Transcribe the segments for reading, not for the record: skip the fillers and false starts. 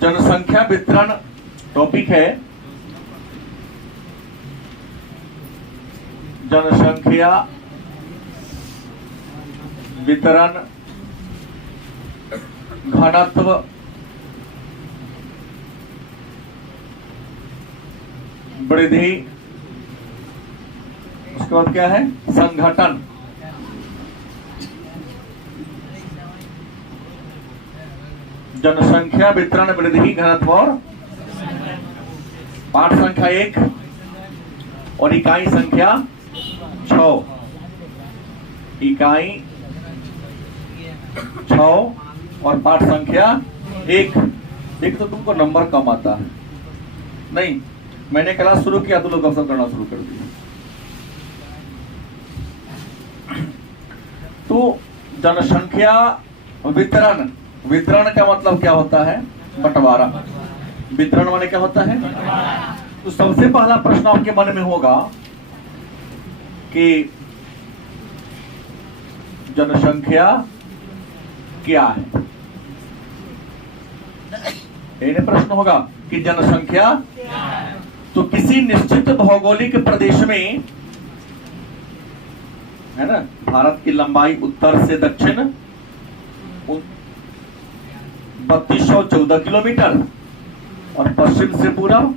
जनसंख्या वितरण टॉपिक है। जनसंख्या वितरण घनत्व वृद्धि, उसके बाद क्या है, संघटन। जनसंख्या वितरण वृद्धि घनत्व और पाठ संख्या 1 और इकाई संख्या 6। इकाई 6 और पाठ संख्या 1। एक तो तुमको नंबर कम आता है, नहीं मैंने क्लास शुरू किया तो लोग अवसर करना शुरू कर दिया। तो जनसंख्या वितरण, वितरण का मतलब क्या होता है, बंटवारा। वितरण माने क्या होता है। तो सबसे पहला प्रश्न आपके मन में होगा कि जनसंख्या क्या है। ये प्रश्न होगा कि जनसंख्या, तो किसी निश्चित भौगोलिक प्रदेश में, है ना, भारत की लंबाई उत्तर से दक्षिण 3214 किलोमीटर और पश्चिम से पूरब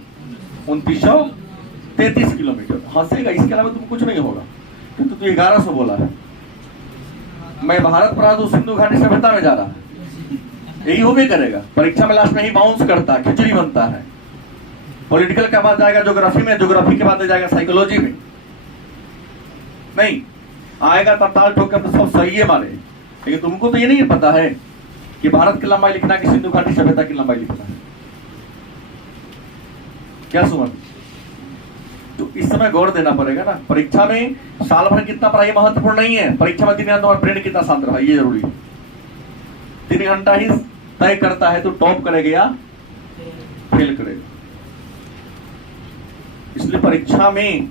2933 किलोमीटर। हंसेगा, इसके अलावा तुम कुछ नहीं होगा, क्योंकि तू 1100 बोला है। मैं भारत प्रांत सिंधु घाटी सभ्यता में जा रहा है, यही होबे करेगा। परीक्षा में लास्ट में ही बाउंस करता है, खिचड़ी बनता है। पॉलिटिकल के बाद जाएगा ज्योग्राफी में, ज्योग्राफी के बाद जाएगा साइकोलॉजी में। नहीं आएगा तब ताल ठोक के तो सब सही है माने, लेकिन तुमको तो ये नहीं पता है कि भारत की लंबाई लिखना है कि सिंधु घाटी सभ्यता की लंबाई लिखना है। क्या सुमन, तो इस समय गौर देना पड़ेगा ना। परीक्षा में साल भर कितना पढ़ाई महत्वपूर्ण नहीं है, परीक्षा में 3 घंटा तुम्हारा ब्रेन कितना शांत रहा ये जरूरी है। 3 घंटा ही तय करता है तो टॉप करेगा या फेल करेगा। इसलिए परीक्षा में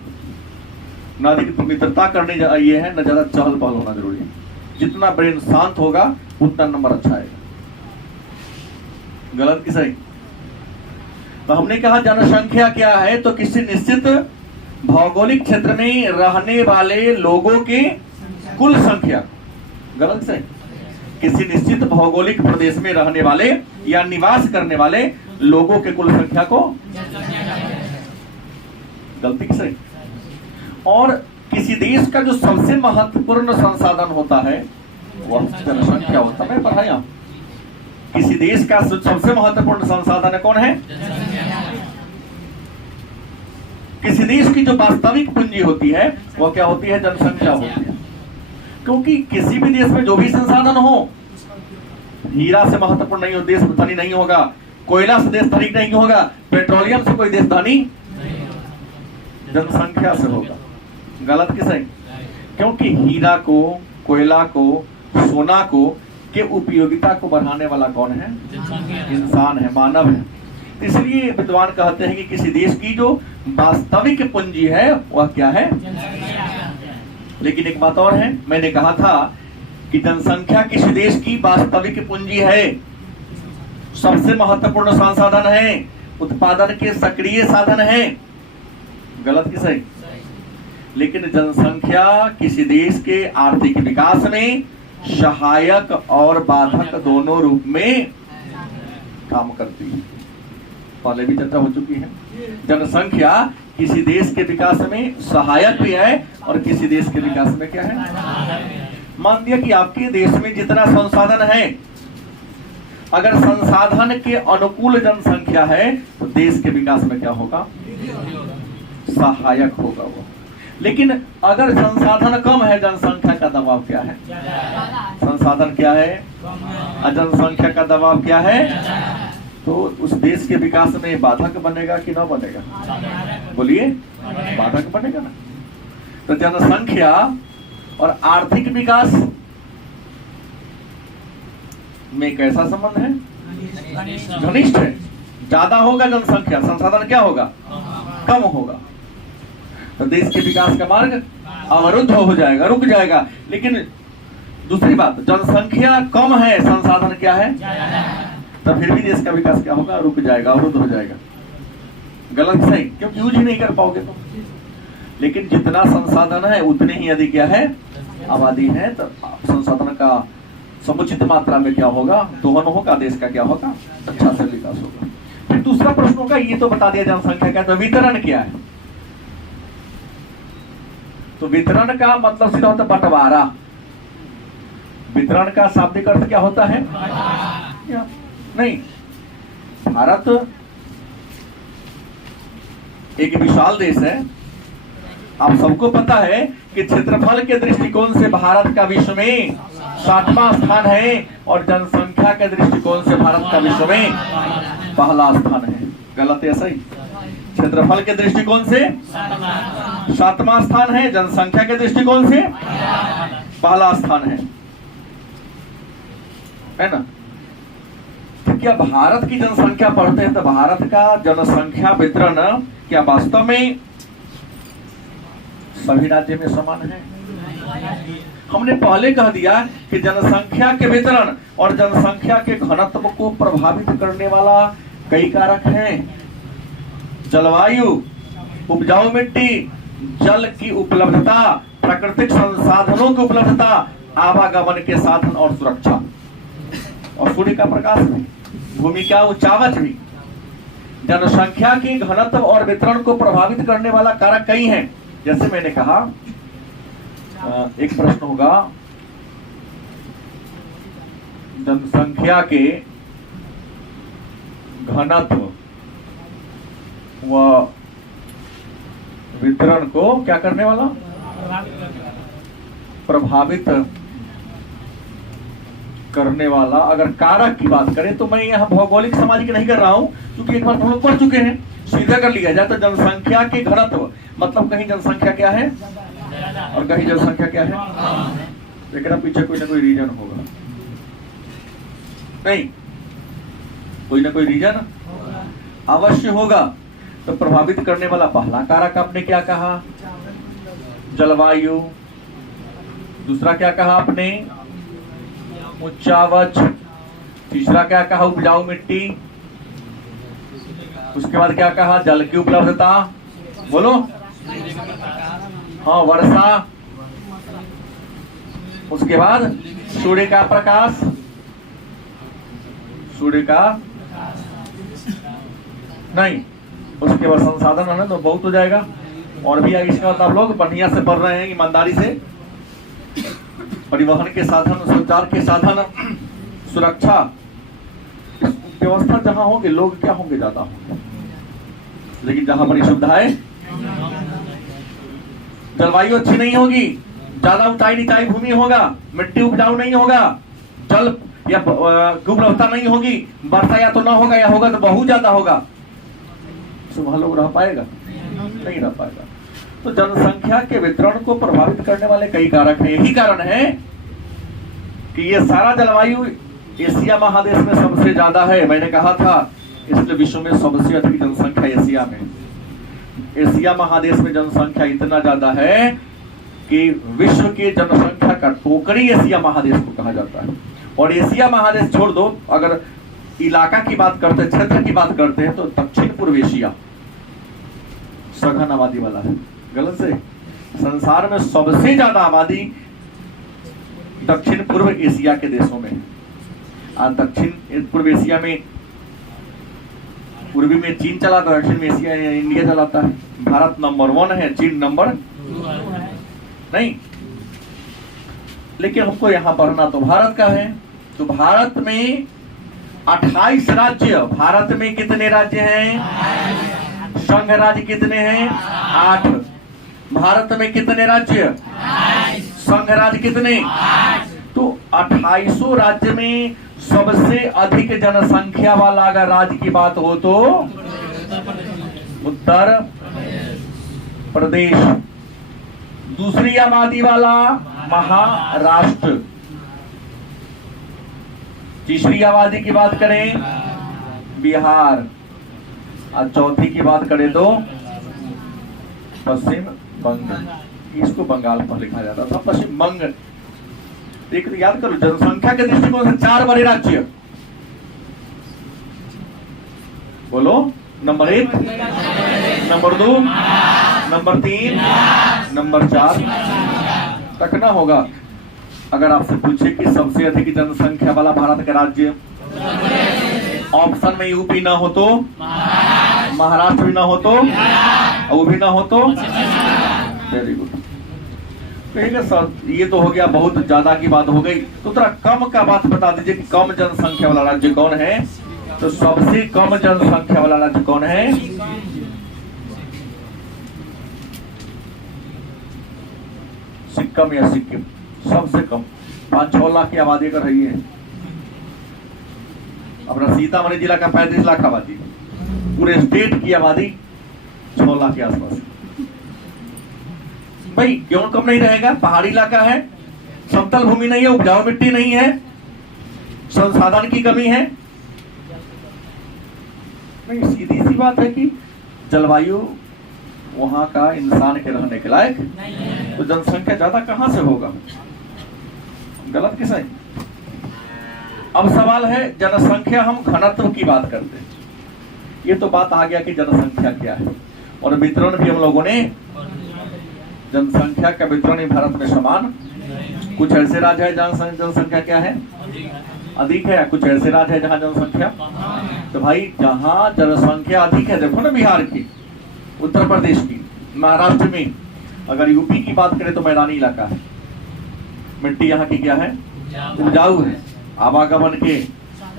ना अधिक मित्रता करनी चाहिए है, न ज्यादा चहल पहल होना जरूरी है। जितना ब्रेन शांत होगा उतना नंबर अच्छा आएगा। गलत कि सही। तो हमने कहा जनसंख्या क्या है, तो किसी निश्चित भौगोलिक क्षेत्र में रहने वाले लोगों की कुल संख्या। गलत से, किसी निश्चित भौगोलिक प्रदेश में रहने वाले या निवास करने वाले लोगों के कुल संख्या को, गलती की सही। और किसी देश का जो सबसे महत्वपूर्ण संसाधन होता है वह जनसंख्या होता है। मैं पढ़ाया, किसी देश का सबसे महत्वपूर्ण संसाधन कौन है, किसी देश की जो वास्तविक पूंजी होती है वह क्या होती है, जनसंख्या होती है। क्योंकि किसी भी देश में जो भी संसाधन हो, हीरा से महत्वपूर्ण नहीं हो देश धनी नहीं होगा, कोयला से देश धनी नहीं होगा, पेट्रोलियम से कोई देश धनी जनसंख्या से होगा। गलत कि सही। क्योंकि हीरा को, कोयला को, सोना को के उपयोगिता को बढ़ाने वाला कौन है, इंसान है, मानव है। इसलिए विद्वान कहते हैं कि किसी देश की जो वास्तविक पूंजी है वह क्या है। लेकिन एक बात और है, मैंने कहा था कि जनसंख्या किसी देश की वास्तविक पूंजी है, सबसे महत्वपूर्ण संसाधन है, उत्पादन के सक्रिय साधन है। गलत कि सही। लेकिन जनसंख्या किसी देश के आर्थिक विकास में सहायक और बाधक दोनों रूप में काम करती है। पहले भी चर्चा हो चुकी है। जनसंख्या किसी देश के विकास में सहायक भी है और किसी देश के विकास में क्या है। मान लिया कि आपके देश में जितना संसाधन है, अगर संसाधन के अनुकूल जनसंख्या है तो देश के विकास में क्या होगा, सहायक होगा वो। लेकिन अगर संसाधन कम है, जनसंख्या का दबाव क्या है, संसाधन क्या है, जनसंख्या का दबाव क्या है, तो उस देश के विकास में बाधक बनेगा कि ना बनेगा, बोलिए, बाधक बनेगा ना। तो जनसंख्या और आर्थिक विकास में कैसा संबंध है, घनिष्ठ है। ज्यादा होगा जनसंख्या, संसाधन क्या होगा, कम होगा, तो देश के विकास का मार्ग अवरुद्ध हो जाएगा, रुक जाएगा। लेकिन दूसरी बात, जनसंख्या कम है, संसाधन क्या है, तो फिर भी देश का विकास क्या होगा, रुक जाएगा, अवरुद्ध हो जाएगा। गलत सही, क्योंकि यूज ही नहीं कर पाओगे तो। लेकिन जितना संसाधन है उतने ही यदि क्या है आबादी है, तो संसाधन का समुचित मात्रा में क्या होगा, दोहन होगा, देश का क्या होगा, अच्छा से विकास होगा। फिर दूसरा प्रश्न होगा, ये तो बता दिया जनसंख्या क्या, तो वितरण क्या है। तो वितरण का मतलब सीधा होता है बंटवारा। वितरण का शाब्दिक अर्थ क्या होता है, नहीं, भारत एक विशाल देश है। आप सबको पता है कि क्षेत्रफल के दृष्टिकोण से भारत का विश्व में 7वां स्थान है और जनसंख्या के दृष्टिकोण से भारत का विश्व में पहला स्थान है। गलत है सही? क्षेत्रफल के दृष्टिकोण से 7वां स्थान है, जनसंख्या के दृष्टिकोण से पहला स्थान है ना। तो क्या भारत की जनसंख्या पढ़ते हैं तो भारत का जनसंख्या वितरण क्या वास्तव में सभी राज्य में समान है? हमने पहले कह दिया कि जनसंख्या के वितरण और जनसंख्या के घनत्व को प्रभावित करने वाला कई कारक हैं। जलवायु, उपजाऊ मिट्टी, जल की उपलब्धता, प्राकृतिक संसाधनों की उपलब्धता, आवागमन के साधन और सुरक्षा, और सूर्य का प्रकाश भी, भूमि का उच्चावच भी। जनसंख्या के घनत्व और वितरण को प्रभावित करने वाला कारक कई हैं। जैसे मैंने कहा, एक प्रश्न होगा, जनसंख्या के घनत्व व वितरण को क्या करने वाला, प्रभावित करने वाला। अगर कारक की बात करें तो मैं यहाँ भौगोलिक सामाजिक नहीं कर रहा हूं, क्योंकि एक बार हम लोग पढ़ चुके हैं। सीधा कर लिया जाए तो जनसंख्या के घनत्व मतलब कहीं जनसंख्या क्या है और कहीं जनसंख्या क्या है, लेकिन पीछे कोई ना कोई रीजन होगा, नहीं, कोई ना कोई रीजन अवश्य होगा। तो प्रभावित करने वाला पहला कारक आपने क्या कहा, जलवायु। दूसरा क्या कहा आपने, उच्चावच। तीसरा क्या कहा, उपजाऊ मिट्टी। उसके बाद क्या कहा, जल की उपलब्धता, बोलो, हाँ, वर्षा। उसके बाद सूर्य का प्रकाश, सूर्य का नहीं, उसके बाद संसाधन है ना, तो बहुत हो जाएगा। और भी आगे इसके बाद आप लोग बढ़िया से पढ़ रहे हैं, ईमानदारी से। परिवहन के साधन, संचार के साधन, सुरक्षा, व्यवस्था जहां होंगे लोग क्या होंगे, ज्यादा होंगे। लेकिन जहां बड़ी सुविधाएं, जलवायु अच्छी नहीं होगी, ज्यादा ऊंचाई नीचाई भूमि होगा, मिट्टी उपजाऊ नहीं होगा, जल या उपलब्धता नहीं होगी, वर्षा या तो ना होगा या होगा तो बहुत ज्यादा होगा, सुबह लोग रह पाएगा, नहीं रह पाएगा। तो जनसंख्या के वितरण को प्रभावित करने वाले कई कारक हैं। यही कारण है कि ये सारा जलवायु एशिया महादेश में सबसे ज्यादा है। मैंने कहा था, इसलिए विश्व में सबसे अधिक जनसंख्या एशिया में। एशिया महादेश में जनसंख्या इतना ज्यादा है कि विश्व की जनसंख्या का टोकरी एशिया महादेश को कहा जाता है। और एशिया महादेश छोड़ दो, अगर इलाका की बात करते हैं, क्षेत्र की बात करते हैं, तो दक्षिण पूर्व एशिया सघन आबादी वाला है। गलत से, संसार में सबसे ज्यादा आबादी दक्षिण पूर्व एशिया के देशों में है। आज दक्षिण पूर्व एशिया में, पूर्वी में चीन चलाता है, दक्षिण में एशिया इंडिया चलाता है। भारत नंबर 1 है, चीन नंबर नहीं। लेकिन हमको यहाँ पढ़ना तो भारत का है। तो भारत में 28 राज्य। भारत में कितने राज्य हैं? संघ राज्य कितने हैं? 8। भारत में कितने राज्य? संघ राज्य कितने? तो 28 राज्य में सबसे अधिक जनसंख्या वाला अगर राज्य की बात हो तो उत्तर प्रदेश। दूसरी आबादी वाला महाराष्ट्र। तीसरी आबादी की बात करें बिहार, और चौथी की बात करें तो पश्चिम बंगाल। इसको बंगाल पर लिखा जाता था, पश्चिम बंग। एक याद करो, जनसंख्या के दृष्टिकोण से 4 बड़े राज्य, बोलो। नंबर 1, नंबर 2, नंबर 3, नंबर 4 तकना होगा। अगर आपसे पूछे कि सबसे अधिक जनसंख्या वाला भारत का राज्य, ऑप्शन में यूपी ना हो तो, महाराष्ट्र भी ना हो तो, वो भी ना हो तो, वेरी गुड, ठीक है सर। ये तो हो गया, बहुत ज्यादा की बात हो गई। तो थोड़ा कम का बात बता दीजिए कि कम जनसंख्या वाला राज्य कौन है। तो सबसे कम जनसंख्या वाला राज्य कौन है? सिक्किम या सिक्किम, सबसे कम 5-6 लाख की आबादी कर रही है। अपना सीतामढ़ी जिला का 35 लाख आबादी, पूरे स्टेट की आबादी 6 लाख के आसपास। भाई क्यों कम नहीं रहेगा? पहाड़ी इलाका है, समतल भूमि नहीं है, उपजाऊ मिट्टी नहीं है, संसाधन की कमी है। नहीं, सीधी सी बात है कि जलवायु वहां का इंसान के रहने के लायक, तो जनसंख्या ज्यादा कहां से होगा? गलत किस है? अब सवाल है जनसंख्या, हम घनत्व की बात करते हैं। ये तो बात आ गया कि जनसंख्या क्या है, और वितरण भी हम लोगों ने, जनसंख्या का वितरण भारत में समान। कुछ ऐसे राज्य है जहां जनसंख्या क्या है, अधिक है, कुछ ऐसे राज्य है जहां जनसंख्या, तो भाई जहां जनसंख्या अधिक है, देखो ना बिहार की, उत्तर प्रदेश की, महाराष्ट्र में। अगर यूपी की बात करें तो मैदानी इलाका है, मिट्टी यहाँ की क्या है, उपजाऊ है, आवागमन के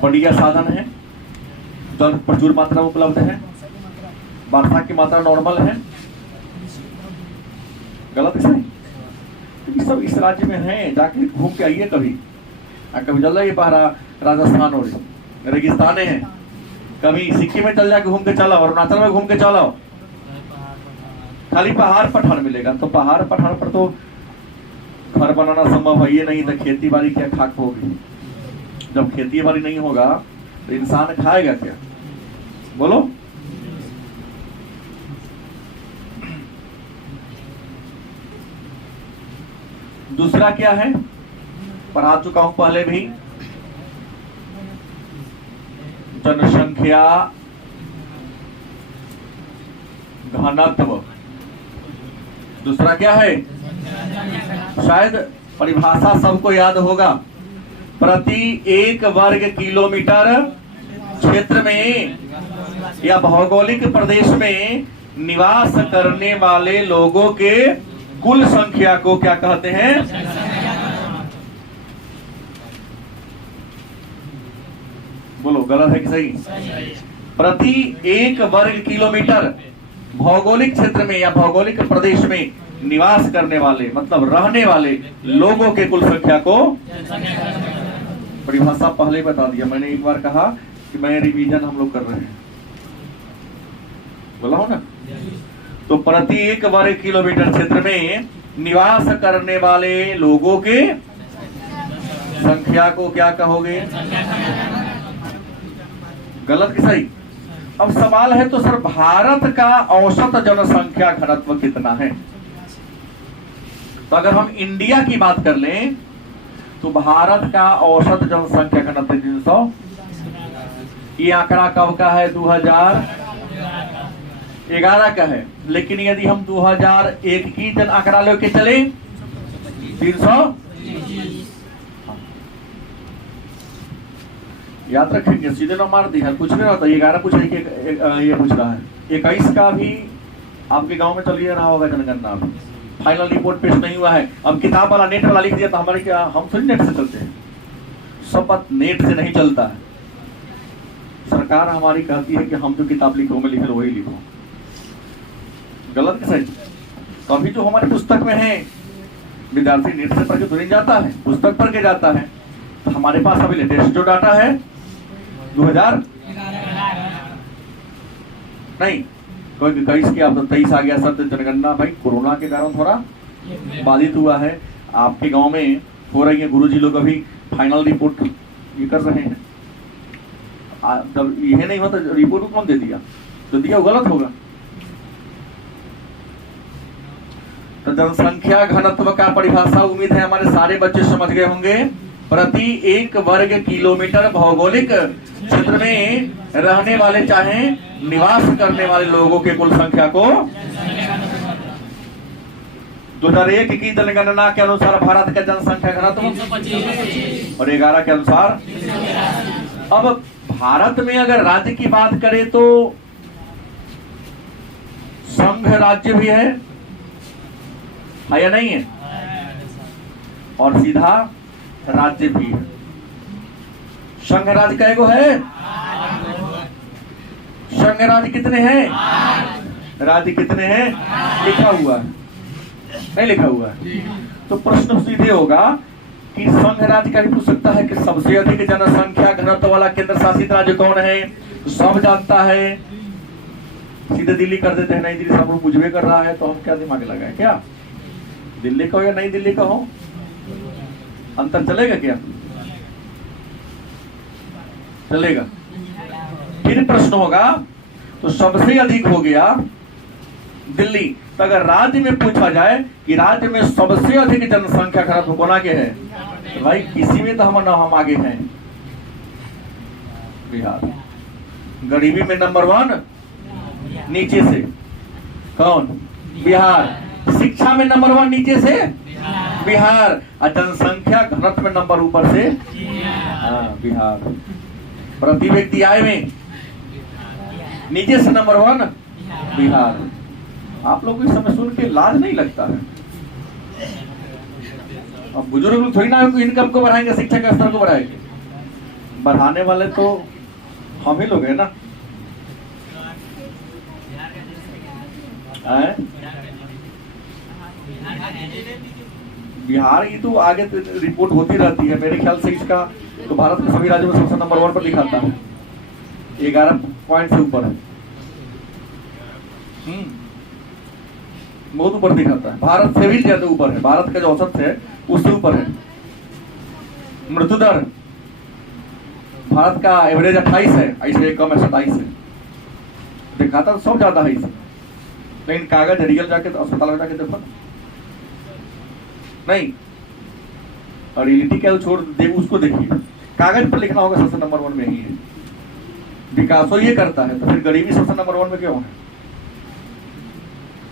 बढ़िया साधन है, जल प्रचुर मात्रा में उपलब्ध है, वर्षा की मात्रा नॉर्मल है। गलत है क्योंकि सब इस राज्य में है। जाके घूम के आइए कभी, कभी चल जाइए पहाड़ा राजस्थान और रेगिस्ताने हैं, कभी सिक्किम में चल जाके घूम के चलाओ, अरुणाचल में घूम के चलाओ, खाली पहाड़ पठार मिलेगा। तो पहाड़ पठार पर तो घर बनाना संभव है ये नहीं, तो खेती बाड़ी क्या खाक होगी? जब खेती बाड़ी नहीं होगा तो इंसान खाएगा क्या? बोलो। दूसरा क्या है, पढ़ा चुका हूं पहले भी, जनसंख्या घनत्व। दूसरा क्या है, शायद परिभाषा सबको याद होगा, प्रति 1 वर्ग किलोमीटर क्षेत्र में या भौगोलिक प्रदेश में निवास करने वाले लोगों के कुल संख्या को क्या कहते हैं? बोलो, गलत है कि सही? प्रति 1 वर्ग किलोमीटर भौगोलिक क्षेत्र में या भौगोलिक प्रदेश में निवास करने वाले, मतलब रहने वाले लोगों के कुल संख्या को, परिभाषा पहले बता दिया मैंने। एक बार कहा कि मैं रिवीजन हम लोग कर रहे हैं, बोला हो ना। तो प्रति 1 वर्ग किलोमीटर क्षेत्र में निवास करने वाले लोगों के संख्या को क्या कहोगे? गलत कि सही? अब सवाल है तो सर भारत का औसत जनसंख्या घनत्व कितना है? तो अगर हम इंडिया की बात कर लें तो भारत का औसत जनसंख्या घनत्व 300। ये आंकड़ा कब का है? 2011 का है। लेकिन यदि हम 2001 की जन आंकड़ा लेके चले 300, याद रखेंगे, सीधे ना मार दी है, कुछ नहीं होता। 11 पूछ रही है, ये पूछ रहा है 21 का भी आपके गांव में चलिए रहा होगा जनगणना, फाइनल रिपोर्ट पेश नहीं हुआ है। अब किताब वाला नेट वाला लिख दिया तो हमारे क्या, हम थोड़ी नेट से चलते हैं, सब बात नेट से नहीं चलता है। सरकार हमारी कहती है कि हम जो किताब लिखो में लिखे वही लिखो। गलत कैसे? तो अभी जो हमारी पुस्तक में है, विद्यार्थी नेट से पढ़ के तुरंत जाता है, पुस्तक पढ़ के जाता है। तो हमारे पास अभी लेटेस्ट जो डाटा है 2000 नहीं, कोई 21 की, अब तो 23 आ गया सब जनगणना। भाई कोरोना के कारण थोड़ा बाधित हुआ है। आपके गांव में हो रही है, गुरुजी लोग अभी फाइनल रिपोर्ट ये कर रहे हैं। जब यह नहीं होता रिपोर्ट कौन दे दिया? तो दिया वो गलत होगा। तो जनसंख्या घनत्व का परिभाषा उम्मीद है हमारे सारे बच्चे समझ गए होंगे। प्रति 1 वर्ग किलोमीटर भौगोलिक क्षेत्र में रहने वाले चाहे निवास करने वाले लोगों के कुल संख्या को 2001 की जनगणना के अनुसार भारत का जनसंख्या घनत्व 125 और 11 के अनुसार। अब भारत में अगर राज्य की बात करें तो संघ राज्य भी है या नहीं है, और सीधा राज्य भी है। संघ राज्य कई गो है? संघ राज्य कितने हैं? राज्य कितने हैं? लिखा हुआ है, नहीं लिखा हुआ है। तो प्रश्न सीधे होगा कि संघ राज्य का भी पूछ सकता है कि सबसे अधिक जनसंख्या घनत्व वाला केंद्र शासित राज्य कौन है? सब जानता है, सीधे दिल्ली कर देते हैं। नई दिल्ली सब लोग पूछवे कर रहा है तो हम क्या दिमाग लगाए? क्या दिल्ली का हो या नई दिल्ली का हो, अंतर चलेगा क्या? चलेगा। फिर प्रश्न होगा तो सबसे अधिक हो गया दिल्ली, तो अगर राज्य में पूछा जाए कि राज्य में सबसे अधिक जनसंख्या घनत्व कोना के है, तो भाई किसी में तो हम आगे हैं, बिहार। गरीबी में नंबर 1 नीचे से कौन? बिहार। शिक्षा में नंबर 1 नीचे से बिहार, और जनसंख्या घनत्व में नंबर ऊपर से बिहार। प्रति व्यक्ति आय में नीचे से नंबर 1 बिहार। आप लोग इस समय सुन के लाज नहीं लगता है? अब बुजुर्ग लोग थोड़ी ना इनकम को बढ़ाएंगे, शिक्षा के स्तर को बढ़ाएंगे। बढ़ाने वाले तो हम ही लोग हैं ना। बिहार की तो आगे रिपोर्ट होती रहती है मेरे ख्याल से। इसका तो भारत के सभी राज्यों में सबसे नंबर 1 पर दिखाता है, 11 पॉइंट से ऊपर है। बहुत ऊपर दिखाता है, भारत से भी ज्यादा ऊपर है। भारत का जो औसत है उससे ऊपर है। मृत्यु दर भारत का एवरेज 28 है, इससे कम है 27 है। दिखाता तो सब ज्यादा है इसमें, लेकिन कागज रियल जाके अस्पताल में जाके देखो नहीं, और रियलिटी क्या छोड़ दे, उसको देखिए। कागज पर लिखना होगा सबसे नंबर 1 में ही है। विकास ये करता है तो फिर गरीबी सबसे नंबर 1 में क्यों है?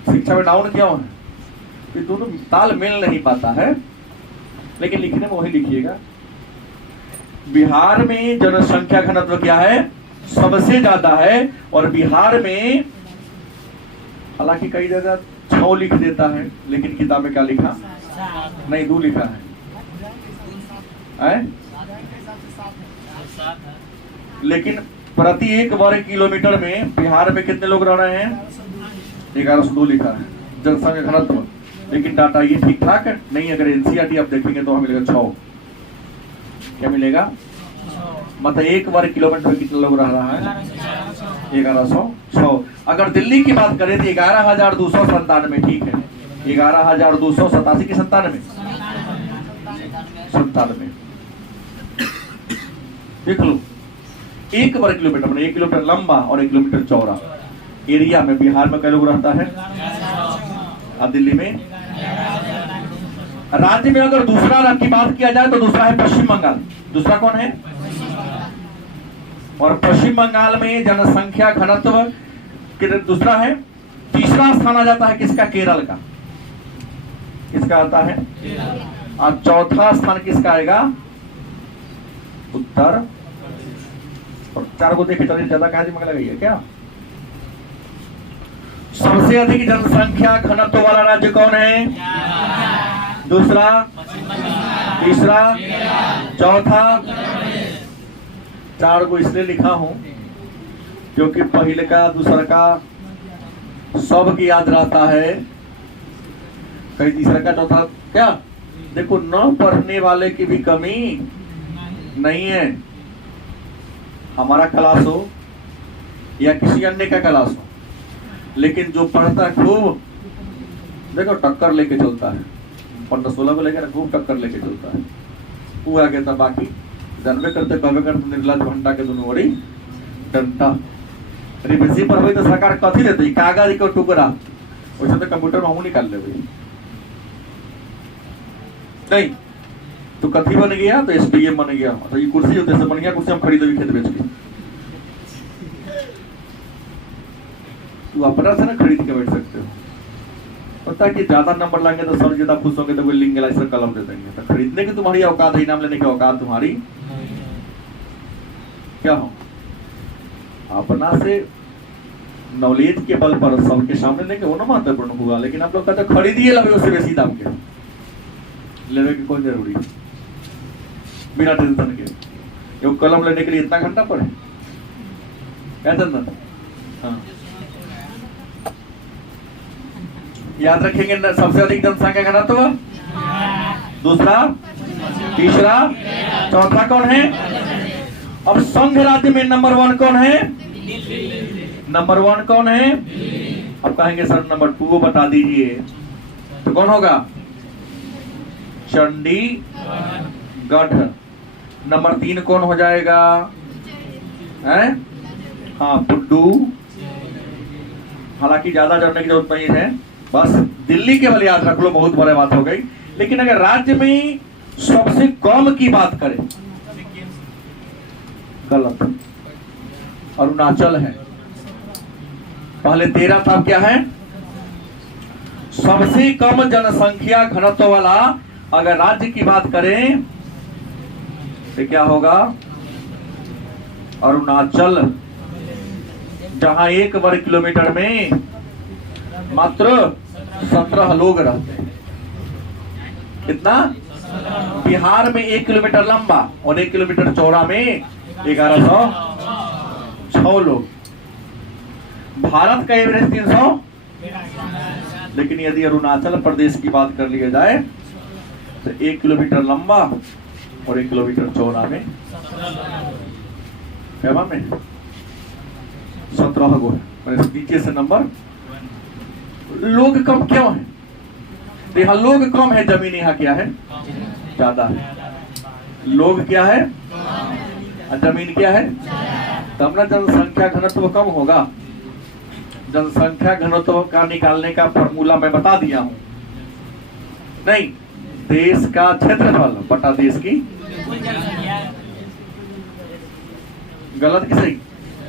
शिक्षा में डाउन क्यों है? ये दोनों ताल मेल नहीं पाता है। लेकिन लिखने में वही लिखिएगा। बिहार में जनसंख्या घनत्व क्या है? सबसे ज्यादा है। और बिहार में हालांकि कई जगह 6 लिख देता है, लेकिन किताब में क्या लिखा? नहीं, 2 लिखा है? लेकिन प्रति 1 वर्ग किलोमीटर में बिहार में कितने लोग रह रहे हैं? 1102 लिखा है जनसंख्या घनत्व। लेकिन डाटा ये ठीक ठाक नहीं। अगर एनसीईआरटी आप देखेंगे तो हमें मिलेगा 6। क्या मिलेगा? मतलब 1 वर्ग किलोमीटर में कितने लोग रह रहा है? 1106। अगर दिल्ली की बात करें तो 11,297, ठीक है। 11,287 की 97 देख लो। 1 वर्ग किलोमीटर में 1 किलोमीटर लंबा और 1 किलोमीटर चौड़ा एरिया में बिहार में कई लोग रहता है? और दिल्ली में? राज्य में अगर दूसरा की बात किया जाए तो दूसरा है पश्चिम बंगाल। दूसरा कौन है? और पश्चिम बंगाल में जनसंख्या घनत्व दूसरा है। तीसरा स्थान आ जाता है किसका? केरल का। किसका आता है? और चौथा स्थान किसका आएगा? उत्तर। और 4 को देखे चलिए, ज्यादा कहा दिमाग लगाइए क्या? सबसे अधिक जनसंख्या घनत्व वाला राज्य कौन है? दूसरा, तीसरा, चौथा। 4 को इसलिए लिखा हूं क्योंकि पहले का दूसरा का सबकी याद रहता है, कहीं तीसरा का चौथा क्या? देखो, न पढ़ने वाले की भी कमी नहीं है। हमारा क्लास हो या किसी अन्य का क्लास हो, लेकिन जो पढ़ता है खूब, देखो टक्कर लेके चलता है। 15-16 को लेकर खूब टक्कर लेके चलता है। वो आगे था, बाकी जानवे करते कहवे करते निर्लज घंटा के दोनों ओरी डंटा। बेसी पढ़बे तो सरकार कथी देते? कागज के टुकड़ा। वैसे तो कंप्यूटर में हम निकाल लेबे नहीं। तो कथी बन गया, तो एसडीएम बन गया। तो ये कुर्सी होते से बन गया, कुर्सी हम खरीदे खेत बेच के। तू अपना से ना खरीद के बैठ सकते हो। पता है कि ज्यादा नंबर लाएंगे तो सर ज्यादा खुश होंगे, तो कोई लिंग लाइसेंस कलम दे देंगे। तो खरीदने की तुम्हारी औकात है, इनाम लेने की औकात तुम्हारी क्या हो? अपना से नॉलेज के बल पर सबके सामने लेंगे, वो ना महत्वपूर्ण हुआ। लेकिन आप लोग कहते खरीदिए लगे उससे बेसी दाम के, लेने की कौन जरूरी है बिना टेंशन के? ये कलम लेने के लिए इतना घंटा पड़े क्या चंदन? हाँ, याद रखेंगे सबसे अधिक जनसंख्या घनत्व, दूसरा, तीसरा, चौथा कौन है? अब संघ राज्य में नंबर 1 कौन है? नंबर 1 कौन है? अब कहेंगे सर नंबर 2 बता दीजिए, तो कौन होगा? चंडीगढ़। नंबर 3 कौन हो जाएगा? हैं? हाँ, पुड्डू। हालांकि ज्यादा जानने की जरूरत नहीं है, बस दिल्ली केवल याद रख लो, बहुत बड़ी बात हो गई। लेकिन अगर राज्य में सबसे कम की बात करें, गलत, अरुणाचल है। पहले 13 था, क्या है? सबसे कम जनसंख्या घनत्व वाला अगर राज्य की बात करें तो क्या होगा? अरुणाचल, जहां 1 वर्ग किलोमीटर में मात्र 17 लोग रहते हैं। कितना? बिहार में 1 किलोमीटर लंबा और 1 किलोमीटर चौड़ा में 1106 लोग। भारत का एवरेज 300, लेकिन यदि अरुणाचल प्रदेश की बात कर लिया जाए तो 1 किलोमीटर लंबा और 1 किलोमीटर चौड़ा में 17 गो है। नीचे से नंबर, लोग कम क्यों है? तो यहाँ लोग कम है, जमीन यहाँ क्या है? ज्यादा है। लोग क्या है और जमीन क्या है? तब ना जनसंख्या घनत्व कम होगा। जनसंख्या घनत्व का निकालने का फॉर्मूला मैं बता दिया हूं। नहीं, देश का क्षेत्रफल बटा देश की, गलत की सही?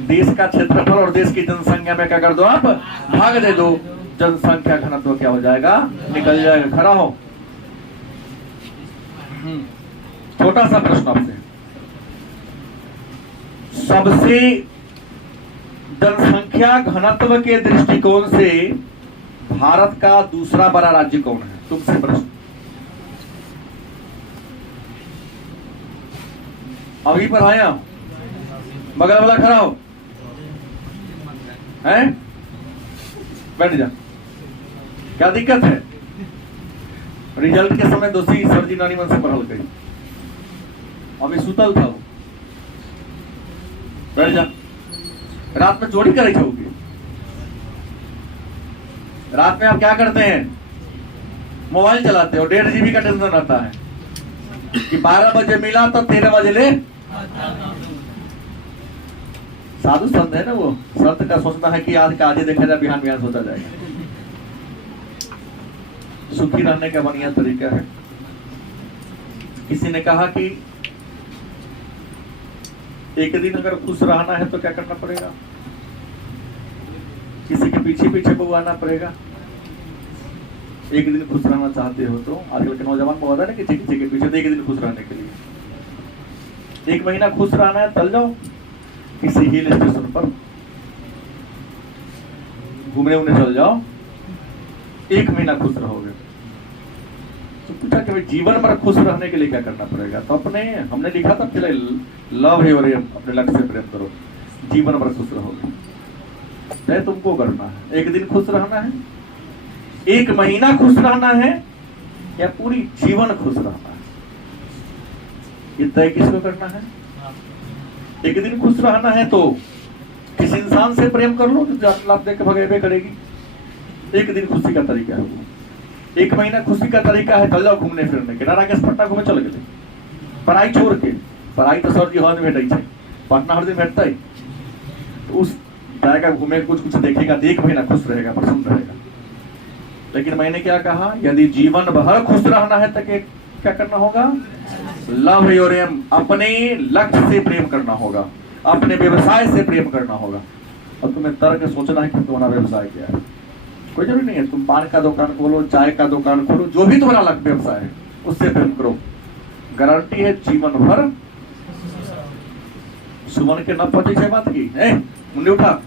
देश का क्षेत्रफल और देश की जनसंख्या में क्या कर दो आप? भाग दे दो, जनसंख्या घनत्व क्या हो जाएगा? निकल जाएगा। खड़ा हो। छोटा सा प्रश्न आपसे, सबसे जनसंख्या घनत्व के दृष्टिकोण से भारत का दूसरा बड़ा राज्य कौन है? तुमसे प्रश्न। अभी पर आया, बगल वाला खड़ा हो, हैं? बैठ जा। क्या दिक्कत है? रिजल्ट के समय दोषी सरजी नानी मन से पढ़ल गई, अभी सुतल था वो। बैठ जा। रात में चोरी करे जाओगे? रात में आप क्या करते हैं? मोबाइल चलाते हो। 1.5 GB का टेंशन रहता है कि 12 बजे मिला तो 13 बजे ले। साधु संत है ना वो, संत का सोचना है कि आज का आज देखा जाए, बिहान बिहान सोचा जाएगा। सुखी रहने का बढ़िया तरीका है। किसी ने कहा कि एक दिन अगर खुश रहना है तो क्या करना पड़ेगा? किसी के पीछे पीछे बुआना पड़ेगा। एक दिन खुश रहना चाहते हो तो आजकल के नौजवान बहुत है ना कि किसी के पीछे, तो एक दिन खुश रहने के लिए 1 महीना खुश रहना है, चल जाओ किसी हिल स्टेशन पर घूमने उमने चल जाओ, 1 महीना खुश रहोगे। तो पूछा कि भाई जीवन भर खुश रहने के लिए क्या करना पड़ेगा? तो हमने लिखा था पहले, लव है और अपने लक्ष्य से प्रेम करो, जीवन भर खुश रहोगे। तय तुमको करना है। 1 दिन खुश रहना है, 1 महीना खुश रहना है, या पूरी जीवन खुश रहना है? ये तय किसको करना है? 1 दिन खुश रहना है तो किसी इंसान से प्रेम कर लो जो लाभ देकर भगेबे करेगी। 1 दिन खुशी का तरीका है वो। 1 महीना खुशी का तरीका है, चल जाओ घूमने फिरने, केनारा के पटना घूमे चल गए। पढ़ाई छोड़ के, पढ़ाई तो सर जी हर दिन भेटे, पटना हर दिन भेटता है, तो उस जाएगा घूमे, कुछ कुछ देखेगा, तो 1 महीना खुश रहेगा, प्रसन्न रहेगा। लेकिन मैंने क्या कहा? यदि जीवन भर खुश रहना है तो क्या करना होगा? लव योर एम, अपने लक्ष्य से प्रेम करना होगा, अपने व्यवसाय से प्रेम करना होगा। और तुम्हें तर्क सोचना है कि तुम्हारा व्यवसाय क्या है। कोई जरूरी नहीं है तुम पान का दुकान खोलो, चाय का दुकान खोलो, जो भी तुम्हारा लक्ष्य व्यवसाय है उससे प्रेम करो। गारंटी है जीवन भर। सुमन के न पति से बात की है, मुन्नी उठा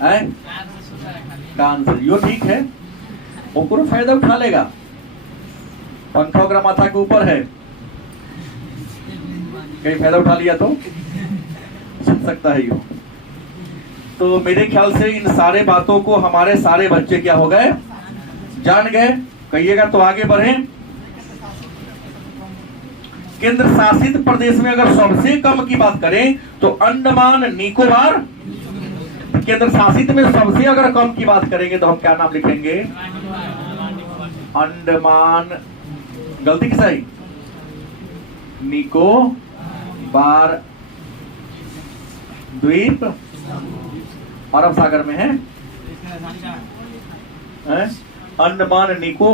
है कान से, यो ठीक है, वो पूरा फायदा उठा लेगा। पंखा वगैरह माथा के ऊपर है, कहीं फायदा उठा लिया तो सुन सकता है यो। तो मेरे ख्याल से इन सारे बातों को हमारे सारे बच्चे क्या हो गए, जान गए। कहिएगा तो आगे बढ़े। केंद्र शासित प्रदेश में अगर सबसे कम की बात करें तो अंडमान निकोबार। केंद्र शासित में सबसे अगर कम की बात करेंगे तो हम क्या नाम लिखेंगे? अंडमान, गलती की सही, निकोबार द्वीप अरब सागर में है, अंडमान निको,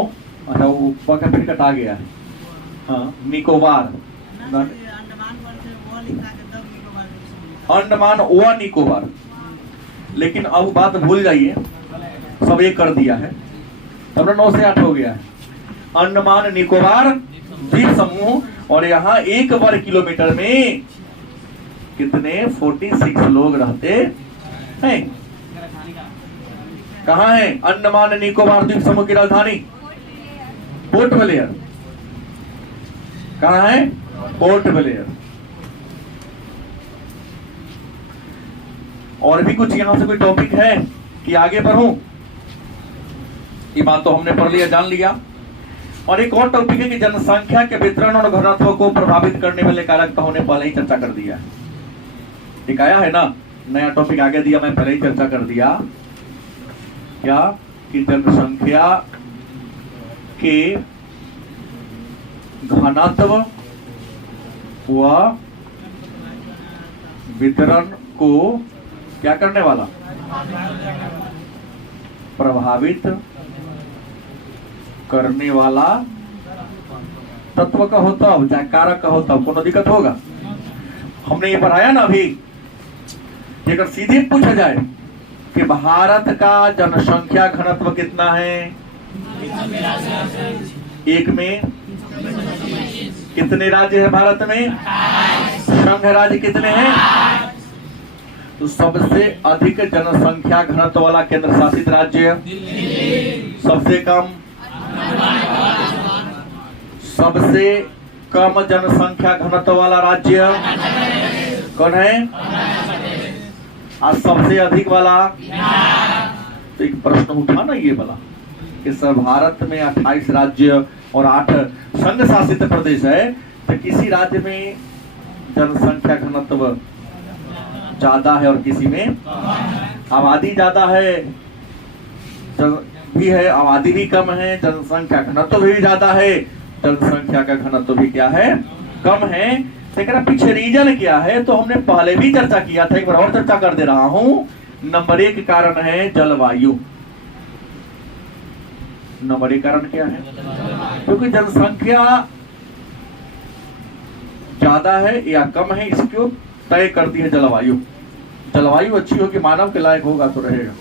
अच्छा वो फिर कटा गया है। हाँ, निकोबार, अंडमान व निकोबार। लेकिन अब बात भूल जाइए, सब एक कर दिया है, अब 9 से 8 हो गया है। अंडमान निकोबार द्वीप समूह, और यहाँ 1 वर्ग किलोमीटर में कितने 46 लोग रहते हैं। कहाँ है अंडमान निकोबार द्वीप समूह की राजधानी? Port Blair. कहाँ है? Port Blair. और भी कुछ यहां से कोई टॉपिक है कि आगे बढ़ूं? ये बात तो हमने पढ़ लिया, जान लिया। और एक और टॉपिक है कि जनसंख्या के वितरण और घनत्व को प्रभावित करने वाले कारक तो हमने पहले ही चर्चा कर दिया। एक आया है ना नया टॉपिक आगे दिया, मैं पहले ही चर्चा कर दिया। क्या कि जनसंख्या के घनत्व व वितरण को क्या करने वाला? प्रभावित करने वाला तत्व का होता हो चाहे कारक का होता हो, कोनो दिक्कत होगा? हमने ये पढ़ाया ना अभी। अगर सीधे पूछा जाए कि भारत का जनसंख्या घनत्व कितना है, एक में कितने राज्य है भारत में? संघ राज्य कितने हैं? तो सबसे अधिक जनसंख्या घनत्व वाला केंद्र शासित राज्य, सबसे कम, सबसे कम जनसंख्या घनत्व वाला राज्य कौन है? आज सबसे अधिक वाला। तो एक प्रश्न उठा ना ये वाला, इस भारत में 28 राज्य और 8 संघ शासित प्रदेश है, तो किसी राज्य में जनसंख्या घनत्व ज्यादा है और किसी में आबादी ज्यादा है भी है, आबादी भी कम है, जनसंख्या घनत्व भी ज्यादा है, जनसंख्या का घनत्व भी क्या है? कम है। लेकिन पीछे रीजन क्या है तो हमने पहले भी चर्चा किया था, एक बार और चर्चा कर दे रहा हूं। नंबर 1 कारण है जलवायु। नंबर 1 कारण क्या है? क्योंकि जनसंख्या ज्यादा है या कम है इसको तय करती है जलवायु। जलवायु अच्छी होगी, मानव के लायक होगा तो रहेगा।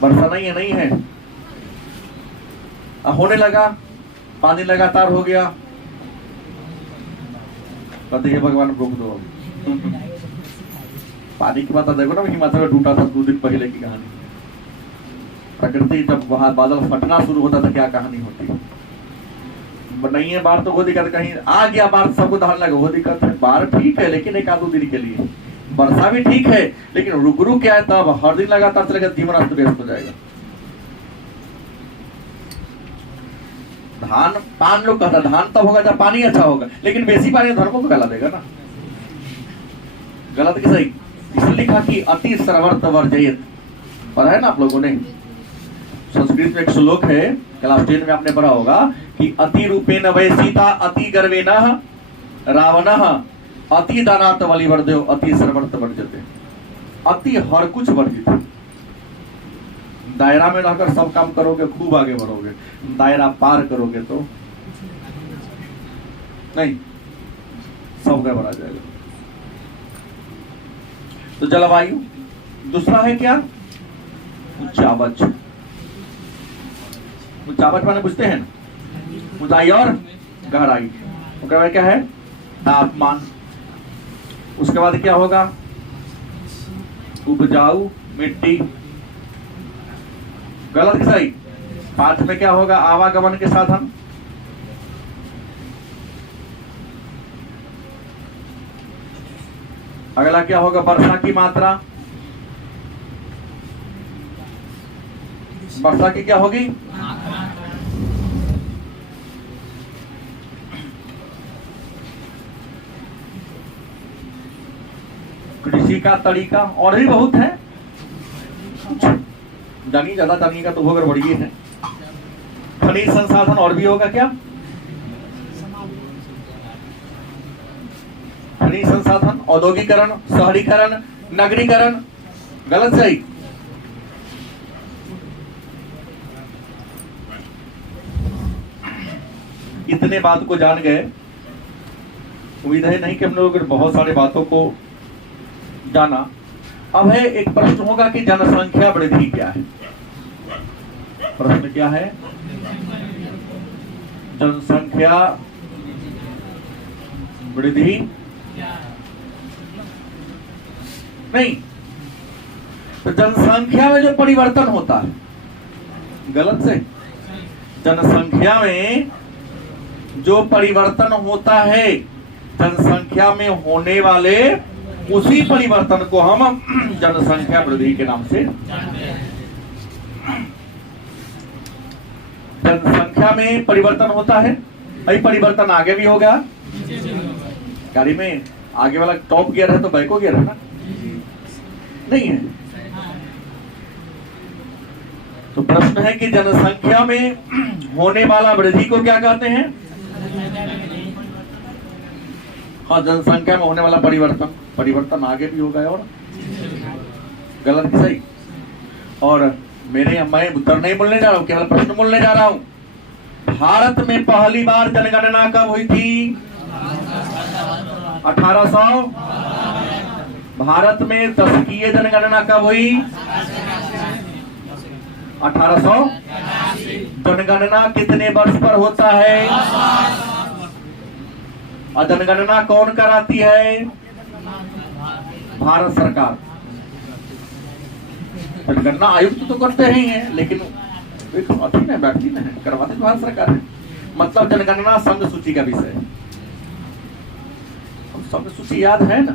वर्षा नहीं है, होने लगा, पानी लगातार हो गया, कहते हैं भगवान रोक दो। पानी की बात देखो ना, हिमाचल में टूटा था 2 दिन पहले की कहानी। प्रकृति जब वहां बादल फटना शुरू होता था क्या कहानी होती। नहीं है बाढ़ तो वो दिक्कत, कहीं आ गया बाढ़ सबको दहाड़ लगा वो दिक्कत है। बाढ़ ठीक है लेकिन 1-2 दिन के लिए, वर्षा भी ठीक है लेकिन रुक रुक क्या है, तब हर दिन लगातार चलेगा, जीवन अस्त व्यस्त हो जाएगा। धान पान लोग कहता धान तब होगा जब पानी अच्छा होगा, लेकिन बेसी पानी धर्मों को गला देगा ना। गलत की सही? इसलिए लिखा कि अति सर्वर्त वर्जयित, पढ़ा है ना आप लोगों ने? संस्कृत में एक श्लोक है, क्लास 10 में आपने पढ़ा होगा कि अति रूपेण वै सीता अति गर्वेण रावणः अति दानात् बलिवर्धयो अति सर्वर्त वर्जते। अति हर कुछ वर्जित है। दायरा में रहकर सब काम करोगे, खूब आगे बढ़ोगे। दायरा पार करोगे तो नहीं, सब गड़बड़ा जाएगा। तो जलवायु। दूसरा है क्या? उच्चावच। उच्चावच माने बुझते हैं ना, ऊंचाई और गहराई। उसके बाद क्या है? तापमान। उसके बाद क्या होगा? उपजाऊ मिट्टी। गलत कि सही? 5 में क्या होगा? आवागमन के साधन। अगला क्या होगा? वर्षा की मात्रा। वर्षा की क्या होगी? कृषि का तरीका। और भी बहुत है, जानिए, ज्यादा जानिए का तो वो गड़बड़िए है। खनिज संसाधन। और भी होगा क्या? खनिज संसाधन, औद्योगिकरण, शहरीकरण, नगरीकरण। गलत सही? इतने बात को जान गए। उम्मीद है नहीं कि हम लोग बहुत सारे बातों को जाना। अब है एक प्रश्न होगा कि जनसंख्या वृद्धि क्या है? प्रश्न क्या है? जनसंख्या वृद्धि नहीं, तो जनसंख्या में जो परिवर्तन होता है। गलत से? जनसंख्या में जो परिवर्तन होता है, जनसंख्या में होने वाले उसी परिवर्तन को हम जनसंख्या वृद्धि के नाम से। जनसंख्या में परिवर्तन होता है। अभी परिवर्तन आगे भी होगा। गाड़ी में आगे वाला टॉप गियर है तो बैको गियर है ना? नहीं है। तो प्रश्न है कि जनसंख्या में होने वाला वृद्धि को क्या कहते हैं? हाँ, जनसंख्या में होने वाला परिवर्तन। परिवर्तन आगे भी होगा। और गलत कि सही? और मैं उत्तर नहीं बोलने जा रहा हूं, केवल प्रश्न बोलने जा रहा हूं। भारत में पहली बार जनगणना कब हुई थी? 1800। भारत में दशकीय जनगणना कब हुई? 1800। जनगणना कितने वर्ष पर होता है? और जनगणना कौन कराती है? भारत सरकार। जनगणना आयुक्त तो करते ही हैं, लेकिन अथी नहीं बैठती नहीं, करवाती तो भारत सरकार है। मतलब जनगणना संघ सूची का विषय है। संघ सूची याद है ना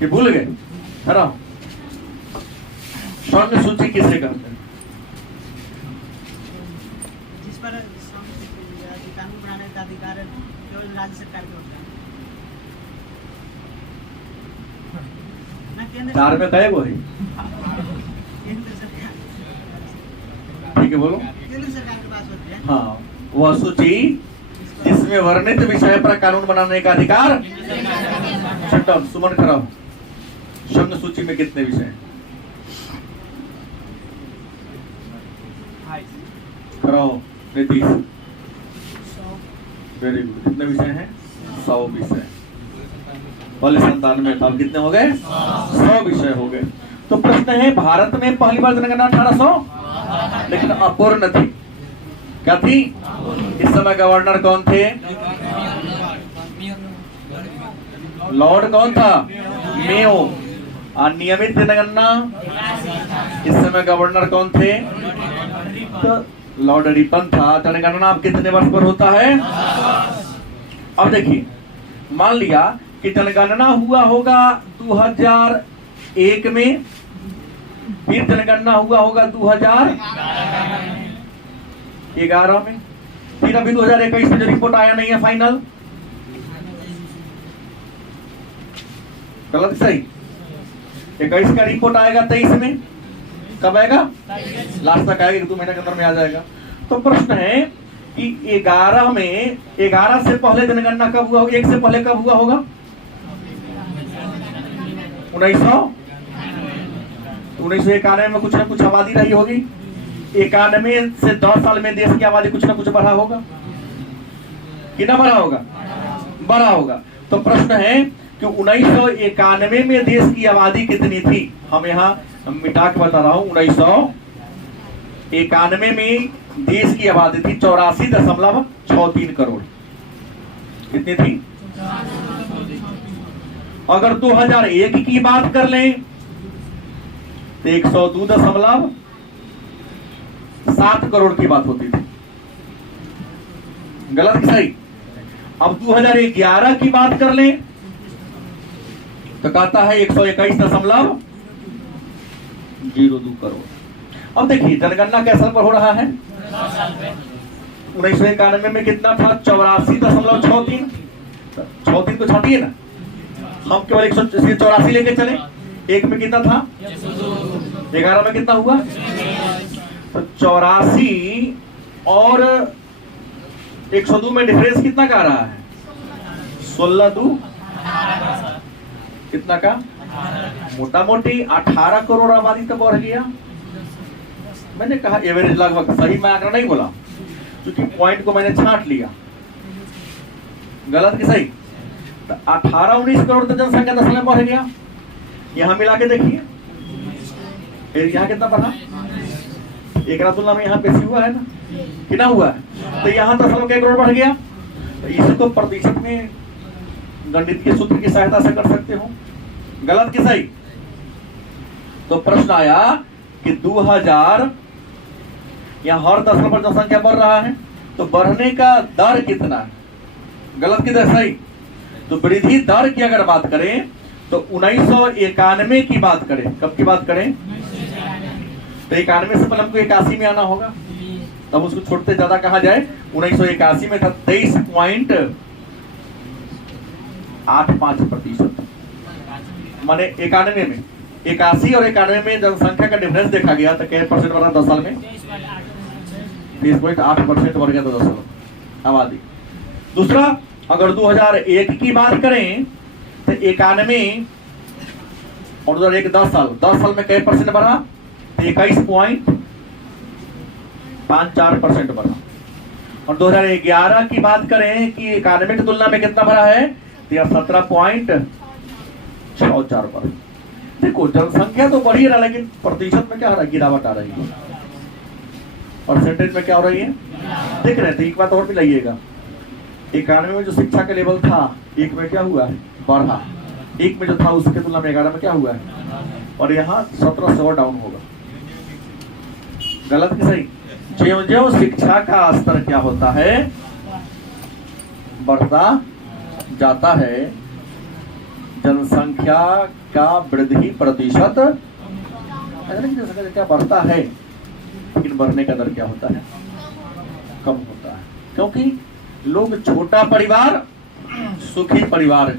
कि भूल गए? संघ सूची किसे कहते हैं? जिस पर कानून बनाने का अधिकार केवल राज्य सरकार के होता है। 4 में तय वो है। केंद्र सरकार, ठीक है, बोलो। केंद्र सरकार के पास होती है। हाँ, वह सूची जिसमें वर्णित विषय पर कानून बनाने का अधिकार। सुमन खराब। संघ सूची में कितने विषय हैं? खराब। नीतीश। Very good. कितने विषय हैं? 100 विषय। पहले 97 था, कितने हो गए? 100 विषय हो गए। तो प्रश्न है, भारत में पहली बार जनगणना 1800, लेकिन अपूर्ण थी। क्या थी? इस समय गवर्नर कौन थे? लॉर्ड कौन था? मेयो। और नियमित जनगणना इस समय गवर्नर कौन थे? तो लॉर्ड रिपन था। जनगणना अब कितने वर्ष पर होता है? अब देखिए, मान लिया कि जनगणना हुआ होगा 2001 में, फिर जनगणना हुआ होगा 2011 में, फिर अभी 2021 में जो रिपोर्ट आया नहीं है फाइनल। गलत सही? 21 का रिपोर्ट आएगा 23 में। कब आएगा? लास्ट तक आएगा, 2 महीने के अंदर में आ जाएगा। तो प्रश्न है कि 11 से पहले जनगणना कब हुआ होगा? 1 से पहले कब हुआ होगा? 1900। 1991 में कुछ ना कुछ आबादी रही होगी। 91 से 10 साल में देश की आबादी कुछ ना कुछ बढ़ा होगा, कितना बढ़ा होगा? बढ़ा होगा। तो प्रश्न है कि 1991 में देश की आबादी कितनी थी? हम यहाँ मिटा के बता रहा हूं। 1991 में देश की आबादी थी 84.63 करोड़। कितनी थी? अगर 2001 की बात कर लें तो 102.7 करोड़ की बात होती थी। गलत कि सही? अब 2011 की बात कर लें तो कहता है 121.02 करोड़। अब देखिए जनगणना कैसे पर हो रहा है। 1991 में कितना था? 84.63। 64 को छाटिए ना, हम केवल 184 लेके चले। एक में कितना था? 11 में कितना हुआ? तो 84 और 102 में डिफरेंस कितना का आ रहा है? 16 कितना का? मोटा मोटी 18 करोड़ आबादी तो बढ़ गया। मैंने कहा एवरेज लगभग सही, मैं आंकड़ा नहीं बोला क्योंकि पॉइंट को मैंने छांट लिया। गलत कि सही? तो 18-19 करोड़ तो जनसंख्या 10 में बढ़ गया। यहां मिला के देखिए यहाँ कितना बढ़ा। एक तुलना में यहाँ बेसी हुआ है ना, कितना हुआ है? तो यहाँ 10 करोड़ बढ़ गया। तो इसको प्रतिशत में गणित के सूत्र की सहायता से कर सकते हो। गलत कि सही? तो प्रश्न आया कि 2000 यहाँ हर 10 पर जनसंख्या बढ़ रहा है, तो बढ़ने का दर कितना है? गलत कि सही? तो वृद्धि दर की अगर बात करें तो 1991 की बात करें। कब की बात करें? तो 91 से पहले हमको 81 में आना होगा, तब उसको छोड़ते ज्यादा कहा जाए। 1981 में था 23.85%। माने 91 में 81 और 91 में जनसंख्या का डिफरेंस देखा गया तो क्या परसेंट बढ़ा 10 साल में? 20.8% बढ़ गया 10 साल आबादी। दूसरा, अगर 2001 की बात करें तो 91 और 2001 10 साल में कई परसेंट बढ़ा? 21.54% बढ़ा। और 2011 की बात करें कि 91 की तुलना में कितना बढ़ा है? 17.64%। देखो जनसंख्या तो बढ़ी रहा, लेकिन प्रतिशत में क्या हो रहा है? गिरावट आ रही है। परसेंटेज में क्या हो रही है? देख रहे थे। एक बात और भी लाइएगा, 91 में जो शिक्षा का लेवल था, एक में क्या हुआ है? बढ़ा। एक में जो था उसके तुलना में 11 में क्या हुआ है? और यहाँ 17 से और डाउन होगा। गलत कि सही? ज्यों-ज्यों शिक्षा का स्तर क्या होता है? बढ़ता जाता है, जनसंख्या का वृद्धि प्रतिशत क्या बढ़ता है, लेकिन बढ़ने का दर क्या होता है? कम होता है। क्योंकि लोग छोटा परिवार सुखी परिवार,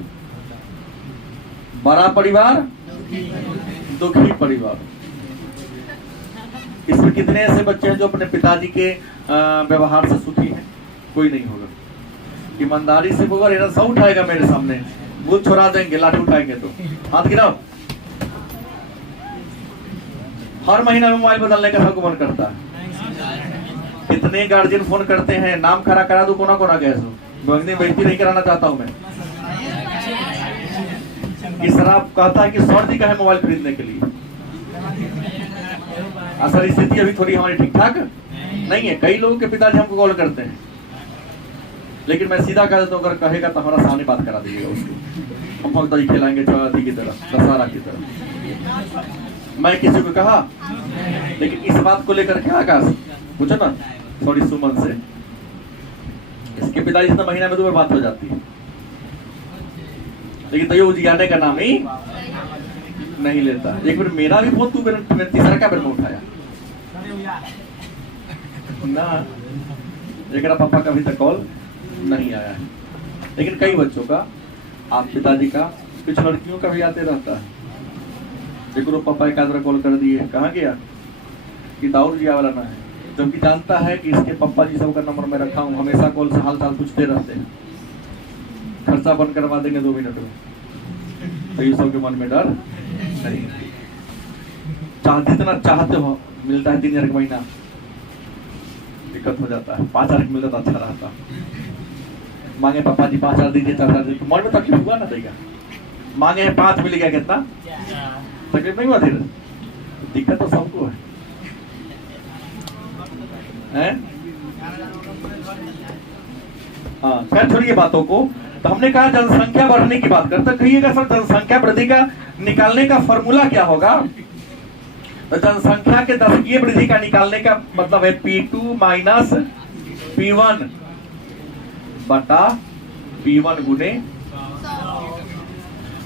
बड़ा परिवार दुखी परिवार। इसमें कितने ऐसे बच्चे हैं जो अपने पिताजी के व्यवहार से सुखी हैं? कोई नहीं होगा। ईमानदारी से अगर सब उठाएगा मेरे सामने, भूत छोड़ा देंगे, लाठी उठाएंगे तो हाथ गिराओ। हर महीना में मोबाइल बदलने का सबको मन करता है। कितने गार्जियन फोन करते हैं, नाम खड़ा करा दो, कोना कोना गैस बेइज्जती नहीं कराना चाहता हूं मैं। तीसरा कहता है कि सर जी का है मोबाइल खरीदने के लिए। असल स्थिति अभी थोड़ी हमारी ठीक ठाक नहीं है। कई लोगों के पिताजी हमको कॉल करते हैं, लेकिन मैं सीधा कह देता हूँ अगर कहेगा तो हमारा सामने बात करा दीजिएगा उसको। हम भक्ताजी खिलाएंगे चौराती की तरह, दशहरा की तरह। मैं किसी को कहा, लेकिन इस बात को लेकर क्या आकाश पूछो ना, थोड़ी सुमन से, इसके पिताजी से महीना में 2 बार बात हो जाती है, लेकिन तो ये उजियाने का नाम ही नहीं लेता। एक बार मेरा भी फोन तू तीसरा क्या बेर में उठाया ना, एक पापा का अभी तक कॉल नहीं आया है। लेकिन कई बच्चों का, आप पिताजी का, कुछ लड़कियों का भी आते रहता है। देखो पापा एक आदमी कॉल कर दिए, कहाँ गया कि दाऊद जी वाला ना है, जबकि जानता है कि इसके पापा जी सब का नंबर मैं रखा हूँ, हमेशा कॉल से हाल चाल पूछते रहते हैं, खर्चा बंद करवा देंगे 2 मिनट में। तो ये सब के मन में डर नहीं। जितना चाहते हो मिलता है 3,000 का महीना, दिक्कत हो जाता है। 5,000 मिलता तो अच्छा रहता। मांगे पापा जी 5,000 दीजिए, 4,000 दीजिए, तो मन में तकलीफ हुआ ना देगा। मांगे हैं 5 मिल गया, कितना तकलीफ नहीं हुआ? धीरे दिक्कत तो सबको है। हाँ, खैर छोड़िए बातों को। तो हमने कहा जनसंख्या बढ़ने की बात करते, कहिएगा सर जनसंख्या वृद्धि का निकालने का फॉर्मूला क्या होगा? तो जनसंख्या के दशकीय वृद्धि का निकालने का मतलब है P2 माइनस P1 बटा P1 गुने।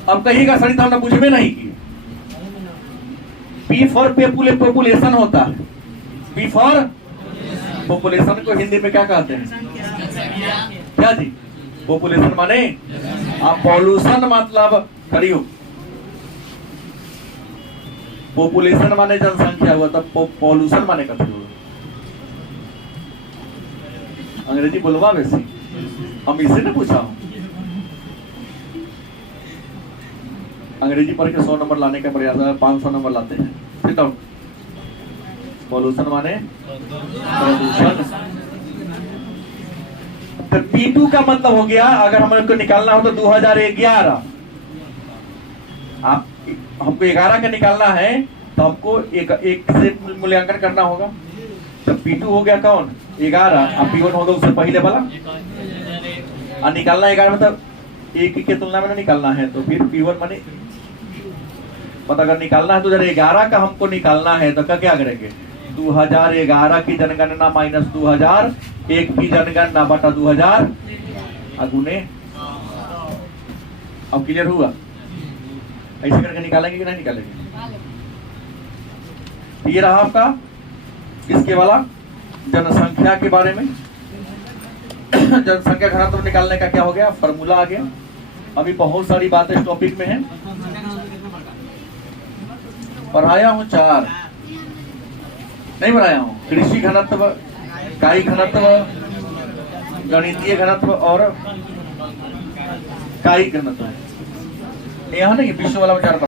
अब कहिएगा सर तो हमने बुझे नहीं की। P फॉर पॉपुलेशन होता है। P फॉर पॉपुलेशन को हिंदी में क्या कहते हैं? क्या जी? पॉपुलेशन माने आप पॉल्यूशन मतलब करियो, पॉपुलेशन माने जनसंख्या हुआ, तब पॉल्यूशन माने कथी हुआ? अंग्रेजी बोलवा वैसे हम इससे ना पूछा हूं। अंग्रेजी पढ़ के 100 नंबर लाने का प्रयास है, 500 नंबर लाते हैं। Sit down. पॉल्यूशन माने प्रदूषण। तो P2 का मतलब हो गया, अगर हमको निकालना हो तो 2011। आप हमको 11 का निकालना है तो हमको एक से मूल्यांकन करना होगा। तो P2 हो गया कौन? 11, और P1 होगा उससे पहले वाला। और निकालना 11 मतलब एक के तुलना में निकालना है, तो फिर P1 माने मतलब अगर निकालना है तो 2011 का हमको निकालना है तो क्या करेंगे? 2011 की जनगणना माइनस 2001 की जनगणना बटा 2000 गुने। अब क्लियर हुआ? ऐसे करके निकालेंगे कि नहीं निकालेंगे? ये रहा आपका किसके वाला? जनसंख्या के बारे में। जनसंख्या घनत्व निकालने का क्या हो गया? फॉर्मूला आ गया। अभी बहुत सारी बातें इस टॉपिक में है, पढ़ाया हूं 4 नहीं पढ़ाया हूं। कृषि घनत्व, कायी घनत्व, गणितीय घनत्व और कायी घनत्व। यहाँ नहीं विश्व वाला विचार